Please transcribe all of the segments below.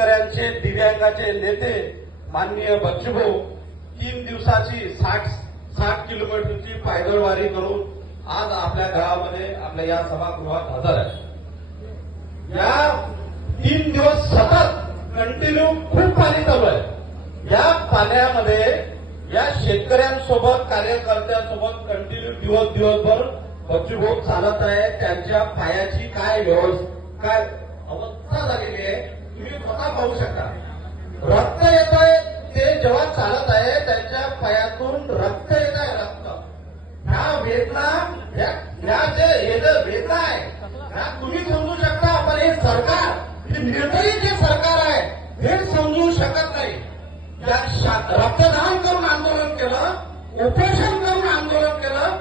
शेतकऱ्यांचे दिव्यांगाचे नेते माननीय बच्चूभाऊ 3 दिवसाची 60 किलोमीटरची पायदळ वारी करून आज आपल्या गावामध्ये आपल्या या सभागृहात हजर आहे। या 3 दिवस सतत कंटिन्यू खूप पाणी चालू आहे। या पाण्यामध्ये या शेतकऱ्यांसोबत कार्यकर्त्यांसोबत कंटिन्यू दिवसभर बच्चूभाऊ चालत आहे। त्यांच्या पायाची काय अवस्था झालेली आहे तुम्ही स्वतः पाहू शकता। रक्त येत आहे, ते जेव्हा चालत आहे त्यांच्या पायातून रक्त येत आहे। रक्त ह्या वेदना ह्या जे वेदना आहे ह्या तुम्ही समजू शकता, पण हे सरकार हे निर्दयी जे सरकार आहे हे समजू शकत नाही। रक्तदान करून आंदोलन केलं, उपोषण करून आंदोलन केलं,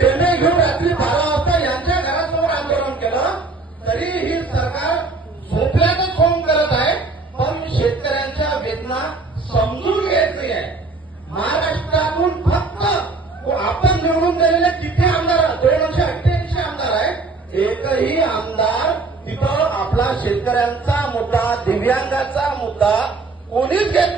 टेने घेऊन रात्री 12 वाजता यांच्या घरासमोर आंदोलन केलं, तरी ही सरकार झोपल्यातच फोन करत आहे, पण शेतकऱ्यांच्या वेदना समजून घेत नाही आहे। महाराष्ट्रातून फक्त आपण निवडून दिलेले किती आमदार 288 आमदार आहेत, एकही आमदार तिथं आपला शेतकऱ्यांचा मुद्दा दिव्यांगाचा मुद्दा कोणीच घेत